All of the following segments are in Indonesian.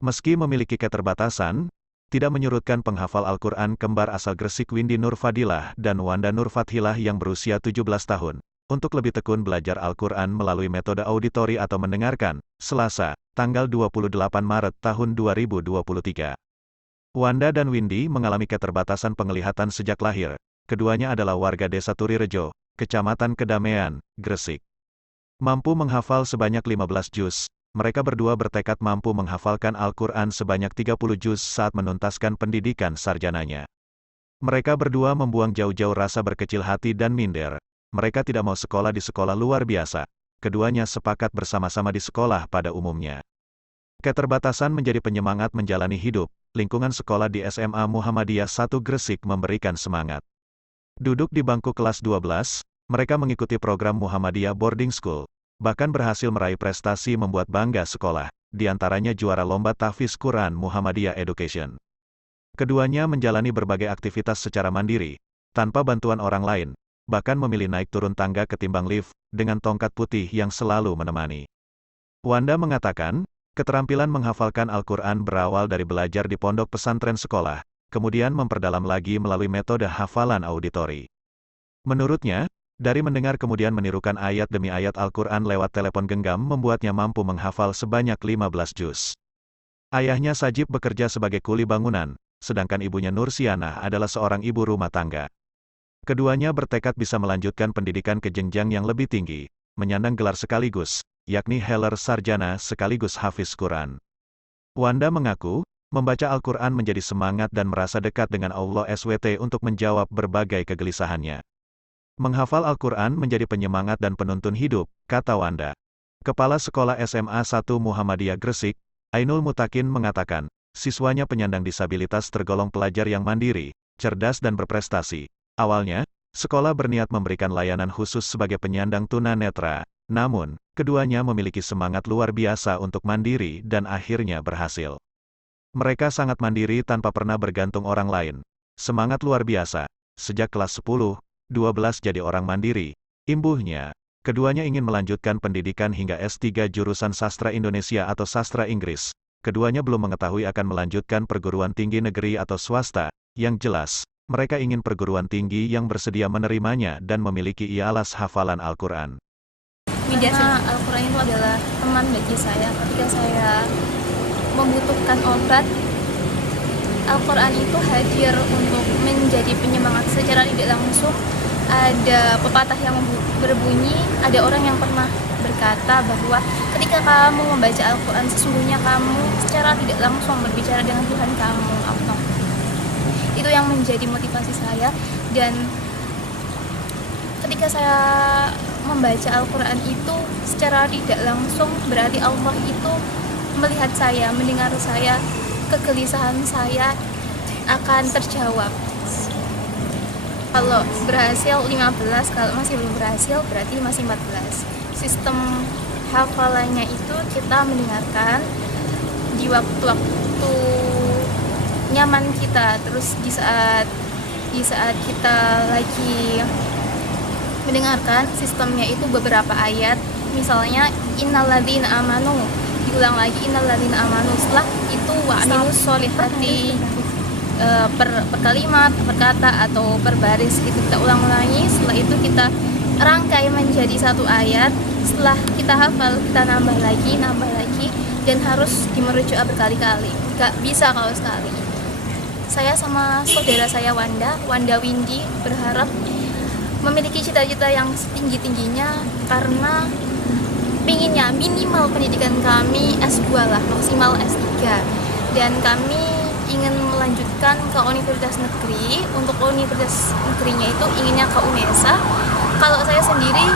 Meski memiliki keterbatasan, tidak menyurutkan penghafal Al-Quran kembar asal Gresik Windy Nur Fadilah dan Wanda Nur Fathilah yang berusia 17 tahun, untuk lebih tekun belajar Al-Quran melalui metode auditori atau mendengarkan, Selasa, tanggal 28 Maret tahun 2023. Wanda dan Windy mengalami keterbatasan penglihatan sejak lahir. Keduanya adalah warga desa Turirejo, Kecamatan Kedamean, Gresik. Mampu menghafal sebanyak 15 juz, mereka berdua bertekad mampu menghafalkan Al-Quran sebanyak 30 juz saat menuntaskan pendidikan sarjananya. Mereka berdua membuang jauh-jauh rasa berkecil hati dan minder. Mereka tidak mau sekolah di sekolah luar biasa. Keduanya sepakat bersama-sama di sekolah pada umumnya. Keterbatasan menjadi penyemangat menjalani hidup. Lingkungan sekolah di SMA Muhammadiyah 1 Gresik memberikan semangat. Duduk di bangku kelas 12, mereka mengikuti program Muhammadiyah Boarding School. Bahkan berhasil meraih prestasi membuat bangga sekolah, di antaranya juara lomba tahfiz Quran Muhammadiyah Education. Keduanya menjalani berbagai aktivitas secara mandiri, tanpa bantuan orang lain, bahkan memilih naik turun tangga ketimbang lift, dengan tongkat putih yang selalu menemani. Wanda mengatakan, keterampilan menghafalkan Al-Quran berawal dari belajar di pondok pesantren sekolah, kemudian memperdalam lagi melalui metode hafalan auditori. Menurutnya, dari mendengar kemudian menirukan ayat demi ayat Al-Quran lewat telepon genggam membuatnya mampu menghafal sebanyak 15 juz. Ayahnya Sajib bekerja sebagai kuli bangunan, sedangkan ibunya Nursiana adalah seorang ibu rumah tangga. Keduanya bertekad bisa melanjutkan pendidikan ke jenjang yang lebih tinggi, menyandang gelar sekaligus, yakni Heller Sarjana sekaligus Hafiz Quran. Wanda mengaku, membaca Al-Quran menjadi semangat dan merasa dekat dengan Allah SWT untuk menjawab berbagai kegelisahannya. Menghafal Al-Quran menjadi penyemangat dan penuntun hidup, kata Wanda. Kepala Sekolah SMA 1 Muhammadiyah Gresik, Ainul Mutakin mengatakan, siswanya penyandang disabilitas tergolong pelajar yang mandiri, cerdas dan berprestasi. Awalnya, sekolah berniat memberikan layanan khusus sebagai penyandang tunanetra, namun, keduanya memiliki semangat luar biasa untuk mandiri dan akhirnya berhasil. Mereka sangat mandiri tanpa pernah bergantung orang lain. Semangat luar biasa. Sejak kelas 10, 12 jadi orang mandiri. Imbuhnya, keduanya ingin melanjutkan pendidikan hingga S3 jurusan Sastra Indonesia atau Sastra Inggris. Keduanya belum mengetahui akan melanjutkan perguruan tinggi negeri atau swasta. Yang jelas, mereka ingin perguruan tinggi yang bersedia menerimanya dan memiliki ialas hafalan Al-Quran. Karena Al-Quran itu adalah teman bagi saya. Ketika saya membutuhkan obat, Al-Quran itu hadir untuk menjadi penyemangat secara tidak langsung. Ada pepatah yang berbunyi, ada orang yang pernah berkata bahwa ketika kamu membaca Al-Quran, sesungguhnya kamu secara tidak langsung berbicara dengan Tuhan kamu. Itu yang menjadi motivasi saya, dan ketika saya membaca Al-Quran itu secara tidak langsung, berarti Allah itu melihat saya, mendengar saya, kegelisahan saya akan terjawab. Kalau berhasil 15, kalau masih belum berhasil berarti masih 14. Sistem hafalannya itu kita mendengarkan di waktu-waktu nyaman kita, terus di saat kita lagi mendengarkan, sistemnya itu beberapa ayat, misalnya innalladzina amanu, diulang lagi innalladzina amanu, setelah itu wa'amilus sholihati, per kalimat, per kata, atau per baris gitu, kita ulang-ulangi. Setelah itu kita rangkai menjadi satu ayat. Setelah kita hafal, kita nambah lagi, dan harus dimerujuk berkali-kali, gak bisa kalau sekali. Saya sama saudara saya Wanda Windy berharap memiliki cita-cita yang setinggi-tingginya, karena pinginnya minimal pendidikan kami S2 lah, maksimal S3, dan kami ingin melanjutkan ke universitas negeri. Untuk universitas negerinya itu inginnya ke UNESA. Kalau saya sendiri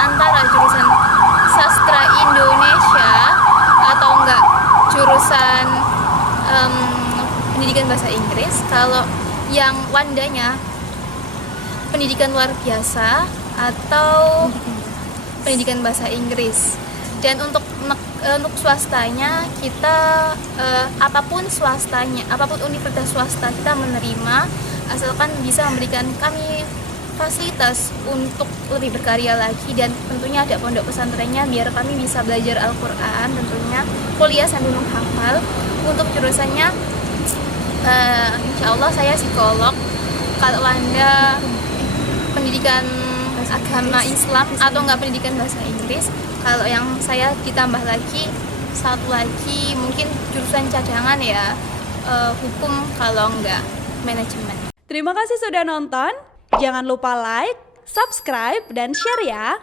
antara jurusan sastra Indonesia atau enggak jurusan pendidikan bahasa Inggris. Kalau yang Wandanya pendidikan luar biasa atau pendidikan bahasa Inggris. Dan untuk swastanya kita apapun swastanya, apapun universitas swasta kita menerima, asalkan bisa memberikan kami fasilitas untuk lebih berkarya lagi, dan tentunya ada pondok pesantrennya biar kami bisa belajar Al-Quran, tentunya kuliah sambil menghafal. Untuk jurusannya insya Allah saya psikolog. Kalau Anda pendidikan agama Islam atau enggak pendidikan bahasa Inggris, kalau yang saya ditambah lagi satu lagi mungkin jurusan cadangan ya, hukum kalau enggak manajemen. Terima kasih sudah nonton. Jangan lupa like, subscribe, dan share ya.